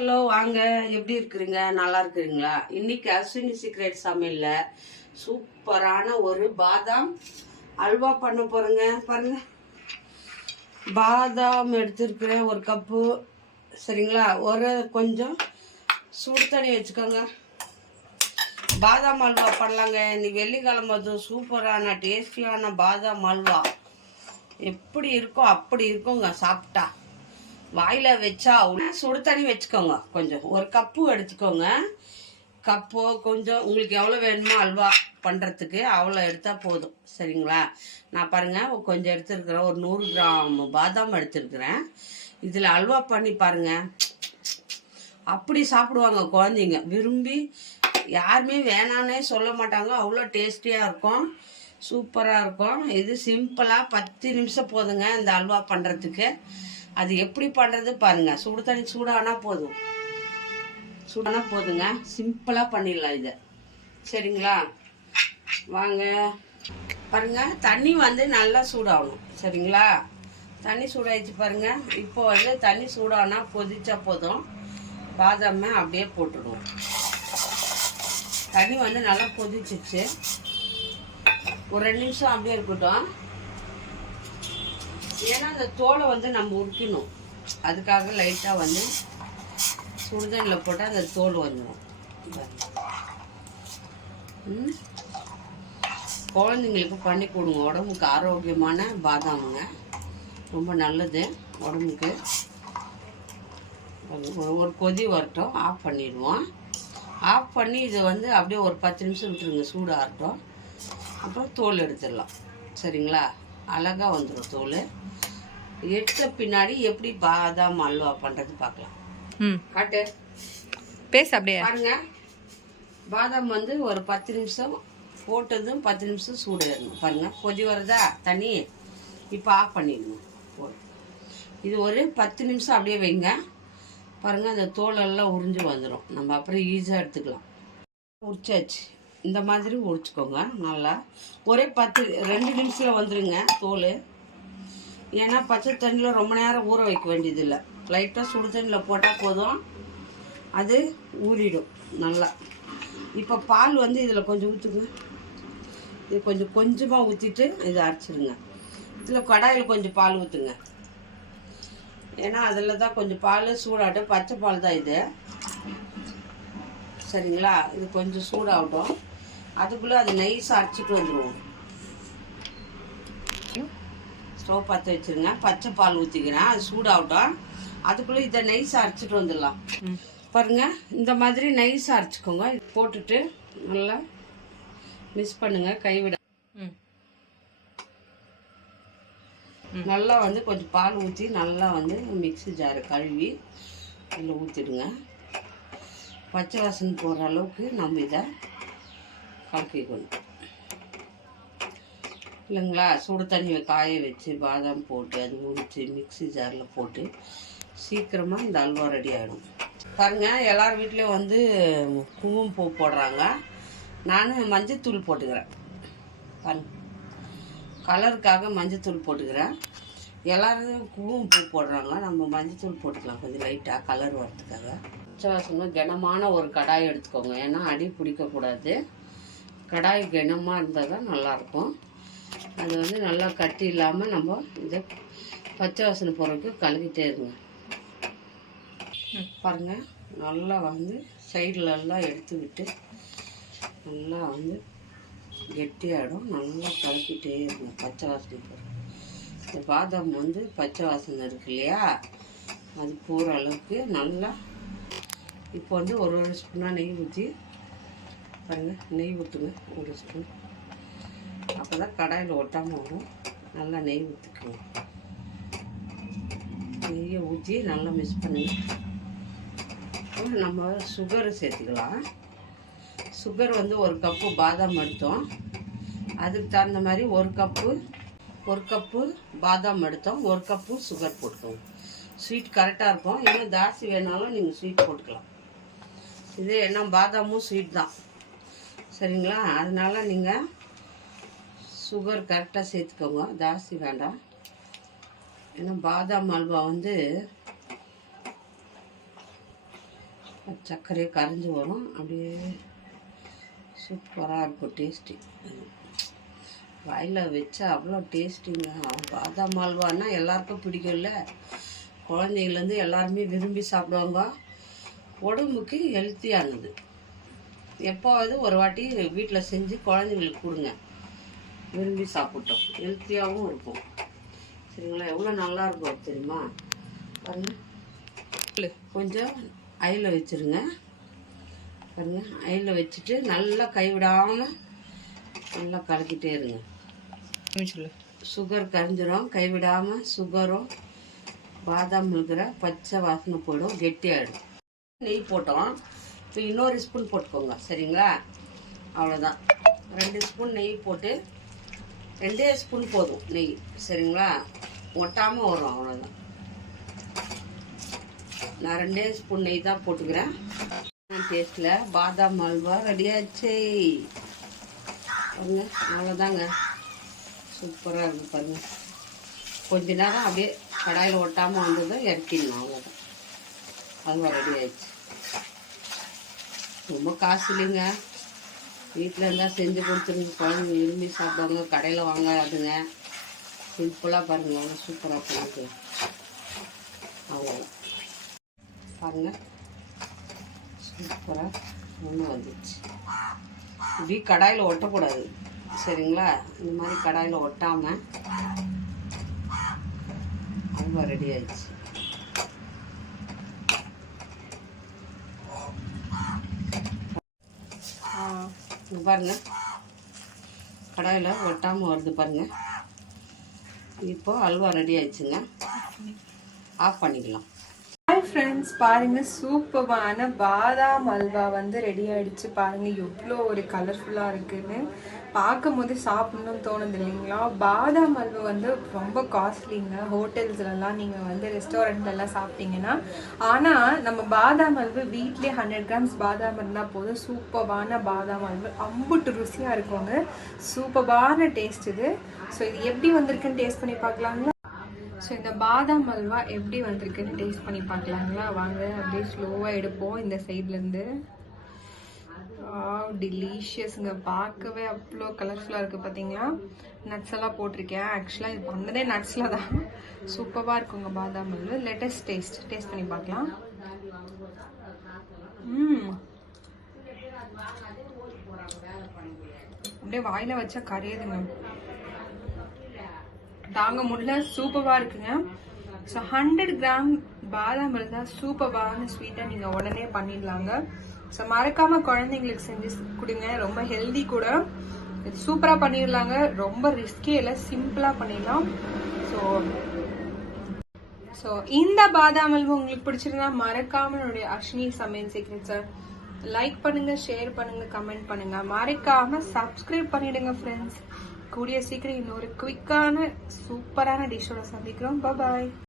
Hello, வாங்க. எப்படி இருக்கிறீங்க? நல்லா இருக்கிறீங்களா? இன்னைக்கு அஸ்வினி சீக்ரெட் சமையலில் சூப்பரான ஒரு பாதாம் அல்வா பண்ண போகிறேங்க. பாருங்க, பாதாம் எடுத்துருக்கிறேன் ஒரு கப்பு. சரிங்களா? ஒரு கொஞ்சம் சுடு தண்ணி வச்சுக்கோங்க. பாதாம் அல்வா பண்ணலாங்க. இன்னைக்கு வெள்ளிக்கிழமை. சூப்பரான டேஸ்டியான பாதாம் அல்வா எப்படி இருக்கோ அப்படி இருக்குங்க. சாப்பிட்டா வாயில் வச்சா சுடு தண்ணி வச்சுக்கோங்க. கொஞ்சம் ஒரு கப்பு எடுத்துக்கோங்க. கப்போ கொஞ்சம் உங்களுக்கு எவ்வளோ வேணுமோ அல்வா பண்ணுறதுக்கு அவ்வளோ எடுத்தால் போதும். சரிங்களா? நான் பாருங்கள் கொஞ்சம் எடுத்துருக்குறேன். ஒரு 100 கிராம் பாதாம் எடுத்துருக்குறேன். இதில் அல்வா பண்ணி பாருங்கள். அப்படி சாப்பிடுவாங்க குழந்தைங்க விரும்பி. யாருமே வேணான்னே சொல்ல மாட்டாங்க. அவ்வளோ டேஸ்டியாக இருக்கும், சூப்பராக இருக்கும். இது சிம்பிளாக 10 நிமிஷம் போதுங்க இந்த அல்வா பண்ணுறதுக்கு. அது எப்படி பண்ணுறது பாருங்கள். சுடு தண்ணி சூடானா போதும், சூடானா போதுங்க. சிம்பிளாக பண்ணிடலாம் இதை. சரிங்களா? வாங்க பாருங்கள். தண்ணி வந்து நல்லா சூடாகணும். சரிங்களா? தண்ணி சூடாயிடுச்சு பாருங்கள். இப்போ வந்து தண்ணி சூடானா கொதிச்சா போதும். பாதாமை அப்படியே போட்டுடுவோம். தண்ணி வந்து நல்லா கொதிச்சிச்சு. ஒரு 2 நிமிஷம் அப்படியே இருக்கட்டும். ஏன்னா அந்த தோலை வந்து நம்ம உரிக்கணும். அதுக்காக லைட்டாக வந்து சுடுதண்ணில் போட்டால் அந்த தோல் வந்துடும். குழந்தைங்களுக்கு பண்ணி கொடுங்க. உடம்புக்கு ஆரோக்கியமான பாதாமுங்க, ரொம்ப நல்லது உடம்புக்கு. ஒரு கொதி வரட்டும், ஆஃப் பண்ணிடுவோம். ஆஃப் பண்ணி இதை வந்து அப்படியே ஒரு 10 நிமிஷம் விட்டுருங்க. சூடு ஆறட்டும். அப்புறம் தோல் எடுத்துடலாம். சரிங்களா? அழகாக வந்துடும் தோல். எடுத்த பின்னாடி எப்படி பாதாம் அல்வா பண்ணுறது பார்க்கலாம். காட்டு பேச அப்படியே பாருங்க. பாதாம் வந்து ஒரு 10 நிமிஷம் போட்டதும் 10 நிமிஷம் சூடு ஏறணும். பாருங்கள் கொதி வருதா தண்ணி. இப்போ ஆஃப் பண்ணிடணும். இது ஒரு 10 நிமிஷம் அப்படியே வைங்க. பாருங்கள் அந்த தோலெல்லாம் உறிஞ்சு வந்துடும். நம்ம அப்புறம் ஈஸியாக எடுத்துக்கலாம். உரிச்சாச்சு. இந்த மாதிரி உரிச்சுக்கோங்க நல்லா. ஒரே 2 நிமிஷத்தில் வந்துடுங்க தோல். ஏன்னா பச்சை தண்ணியில் ரொம்ப நேரம் ஊற வைக்க வேண்டியதில்லை. லைட்டாக சுடு தண்ணியில் போட்டால் போதும், அது ஊறிடும் நல்லா. இப்போ பால் வந்து இதில் கொஞ்சம் ஊற்றுங்க. இது கொஞ்சமாக ஊற்றிட்டு இதை அரைச்சிடுங்க. இதில் கடாயில் கொஞ்சம் பால் ஊற்றுங்க. ஏன்னா அதில் தான் கொஞ்சம் பால் சூடாகட்டும். பச்சை பால் தான் இது. சரிங்களா? இது கொஞ்சம் சூடாகட்டும். அதுக்குள்ளே அது நைஸாக அரைச்சிட்டு வந்துடுவோம். ஸ்டவ் பற்ற வச்சுருங்க. பச்சை பால் ஊற்றிக்கிறேன். அது சூடாகட்டும். அதுக்குள்ளே இதை நைஸாக அரைச்சிட்டு வந்துடலாம். பாருங்கள் இந்த மாதிரி நைஸாக அரைச்சிக்கோங்க. போட்டுட்டு நல்லா மிக்ஸ் பண்ணுங்கள். கைவிட நல்லா வந்து கொஞ்சம் பால் ஊற்றி நல்லா வந்து மிக்ஸி ஜாரை கழுவி இதில் ஊற்றிடுங்க. பச்சை வாசனை போகிற அளவுக்கு நம்ம இதை கலக்கிக்கணும். இல்லைங்களா? சுடு தண்ணி காய வச்சு பாதாம் போட்டு அது உரித்து மிக்ஸி ஜாரில் போட்டு சீக்கிரமாக இந்த அல்வா ரெடி ஆகிடும். பாருங்கள் எல்லார் வீட்லேயும் வந்து குங்குமப்பூ போடுறாங்க. நான் மஞ்சத்தூள் போட்டுக்கிறேன். பாருங்கள் கலருக்காக மஞ்சத்தூள் போட்டுக்கிறேன். எல்லோரும் குங்குமப்பூ போடுறாங்க. நம்ம மஞ்சத்தூள் போட்டுக்கலாம் கொஞ்சம் லைட்டாக கலர் வரதுக்காக. பச்சை கனமான ஒரு கடாய் எடுத்துக்கோங்க. ஏன்னா அடி பிடிக்கக்கூடாது. கடாய் கனமாக இருந்தால் தான் நல்லாயிருக்கும். அது வந்து நல்லா கட்டி இல்லாமல் நம்ம இதை பச்சை வாசனை போகிறதுக்கு கலக்கிட்டே இருங்க. பாருங்கள் நல்லா வந்து சைட்லெல்லாம் எடுத்து விட்டு நல்லா வந்து கெட்டியாகிடும். நல்லா கலக்கிட்டே இருங்க பச்சை வாசனை போகிற. இந்த பாதாம் வந்து பச்சை வாசனை இருக்கு இல்லையா, அது போகிற அளவுக்கு நல்லா. இப்போ வந்து ஒரு ஸ்பூனாக நெய் ஊற்றி பாருங்கள். நெய் ஊற்றுங்க ஒரு ஸ்பூன். அப்போ தான் கடாயில் ஒட்டாமல் வரும். நல்லா நெய் ஊற்றிக்குவோம். நெய்யை ஊற்றி நல்லா மிக்ஸ் பண்ணுங்க. நம்ம சுகரை சேர்த்துக்கலாம். சுகர் வந்து ஒரு கப்பு பாதாம் எடுத்தோம். அதுக்கு தகுந்த மாதிரி ஒரு கப்பு பாதாம் எடுத்தோம். ஒரு கப்பு சுகர் போட்டுக்கோங்க. ஸ்வீட் கரெக்டாக இருக்கும். இன்னும் ஜாஸ்தி வேணாலும் நீங்கள் ஸ்வீட் போட்டுக்கலாம். இது என்ன பாதாமும் ஸ்வீட் தான். சரிங்களா? அதனால் நீங்கள் சுகர் கரெக்டாக சேர்த்துக்கோங்க. ஜாஸ்தி வேண்டாம். ஏன்னா பாதாம் அல்வா வந்து சர்க்கரையே கரைஞ்சி வரும். அப்படியே சூப்பராக இருக்கும் டேஸ்டி. வாயில் வச்சா அவ்வளோ டேஸ்டிங்க. பாதாம் அல்வான்னா எல்லாருக்கும் பிடிக்கும்ல. குழந்தைங்கலேருந்து எல்லாருமே விரும்பி சாப்பிடுவாங்க. உடம்புக்கு ஹெல்த்தியானது. எப்போவாவது ஒரு வாட்டி வீட்டில் செஞ்சு குழந்தைங்களுக்கு கொடுங்க, விரும்பி சாப்பிட்டோம். ஹெல்த்தியாகவும் இருக்கும். சரிங்களா? எவ்வளோ நல்லா இருக்கும் தெரியுமா? பாருங்கள், கொஞ்சம் ஐயில் வச்சுருங்க. பாருங்கள், ஐயில் வச்சுட்டு நல்லா கைவிடாமல் நல்லா கலக்கிட்டே இருங்க. சுகர் கரைஞ்சிரும். கைவிடாமல் சுகரும் பாதாம் இருக்கிற பச்சை வாசனை போயிடும், கெட்டியாகிடும். நெய் போட்டோம். இப்போ இன்னொரு ஸ்பூன் போட்டுக்கோங்க. சரிங்களா? அவ்வளோதான். 2 ஸ்பூன் நெய் போட்டு, 2 ஸ்பூன் போதும் நெய். சரிங்களா? ஒட்டாமல் வரும். அவ்வளோதான். நான் 2 ஸ்பூன் நெய் தான் போட்டுக்கிறேன். டேஸ்ட்டில் பாதாம் அல்வா ரெடியாச்சு. பாருங்க, அவ்வளோதாங்க. சூப்பராக இருக்குது. பாருங்கள், கொஞ்ச நேரம் அப்படியே கடாயில் ஒட்டாமல் வந்ததும் இறக்கிடலாம். அவ்வளோதான், அல்வா ரெடி ஆயிடுச்சு. ரொம்ப காசு இல்லைங்க. வீட்டில் இருந்தால் செஞ்சு கொடுத்துருங்க. குழந்தைங்க விரும்பி சாப்பிடுவாங்க. கடையில் வாங்காதுங்க. சிம்பிளாக பாருங்கள், அவ்வளோ சூப்பராக பண்ணிக்கலாம். அவ்வளோதான். பாருங்கள், சூப்பராக ஒன்று வந்துடுச்சு. இப்படி கடாயில் ஒட்டக்கூடாது. சரிங்களா? இந்த மாதிரி கடாயில் ஒட்டாமல் அல்வா ரெடி ஆயிடுச்சு. இங்கே பாருங்கள், கடாயில் ஒட்டாமல் வருது பாருங்கள். இப்போ அல்வா ரெடி ஆயிடுச்சுங்க. ஆஃப் பண்ணிக்கலாம். ஹாய் ஃப்ரெண்ட்ஸ், பாருங்க, சூப்பரான பாதாம் அல்வா வந்து ரெடி ஆயிடுச்சு. பாருங்க எவ்வளோ ஒரு கலர்ஃபுல்லாக இருக்குன்னு. பார்க்கும் போது சாப்பிடணும்னு தோணுது இல்லைங்களா? பாதாம் அல்வா வந்து ரொம்ப காஸ்ட்லிங்க. ஹோட்டல்ஸ்லலாம் நீங்கள் வந்து ரெஸ்டாரண்ட்லலாம் சாப்பிட்டீங்கன்னா. ஆனால் நம்ம பாதாம் அல்வா வீட்லேயே 100 கிராம்ஸ் பாதாம் இருந்தால் போதும். சூப்பரான பாதாம் அல்வா அம்புட்டு ருசியாக இருக்குங்க. சூப்பரான டேஸ்ட் இது. ஸோ இது எப்படி வந்திருக்குன்னு டேஸ்ட் பண்ணி பார்க்கலாங்களா? ஸோ இந்த பாதாம் அல்வா எப்படி வந்திருக்குன்னு டேஸ்ட் பண்ணி பார்க்கலாங்களா? வாங்க, அப்படியே ஸ்லோவாக எடுப்போம் இந்த சைட்லேருந்து. டெலிஷியஸுங்க. பார்க்கவே அவ்வளோ கலர்ஃபுல்லாக இருக்குது. பார்த்தீங்களா? நட்ஸ் எல்லாம் போட்டிருக்கேன். ஆக்சுவலாக இது பண்ணதே நட்ஸில் தான். சூப்பராக இருக்குங்க பாதாம் அல்வா. லேட்டஸ்ட் டேஸ்ட் பண்ணி பார்க்கலாம். அப்படியே வாயில் வச்சா கரையுதுங்க. தாங்க முடியல. சூப்பராக இருக்குங்க. ஸோ 100 கிராம் பாதாம் இருந்தால் சூப்பரான ஸ்வீட்டாக நீங்கள் உடனே பண்ணிடலாங்க. ஸோ மறக்காமல் குழந்தைங்களுக்கு செஞ்சு கொடுங்க. ரொம்ப ஹெல்தி கூட. இது சூப்பராக பண்ணிடலாங்க. ரொம்ப ரிஸ்கே இல்லை, சிம்பிளாக பண்ணிடலாம். ஸோ இந்த பாதாம் அல்வா உங்களுக்கு பிடிச்சிருந்தா மறக்காமல் என்னுடைய அஸ்வினி சமையல் சீக்ரெட்ஸை லைக் பண்ணுங்க, ஷேர் பண்ணுங்க, கமெண்ட் பண்ணுங்க. மறக்காமல் சப்ஸ்கிரைப் பண்ணிடுங்க ஃப்ரெண்ட்ஸ். கூடிய சீக்கிரம் இன்னொரு குவிக்கான சூப்பரான டிஷ்ஷோட சந்திக்கிறோம். பாய்.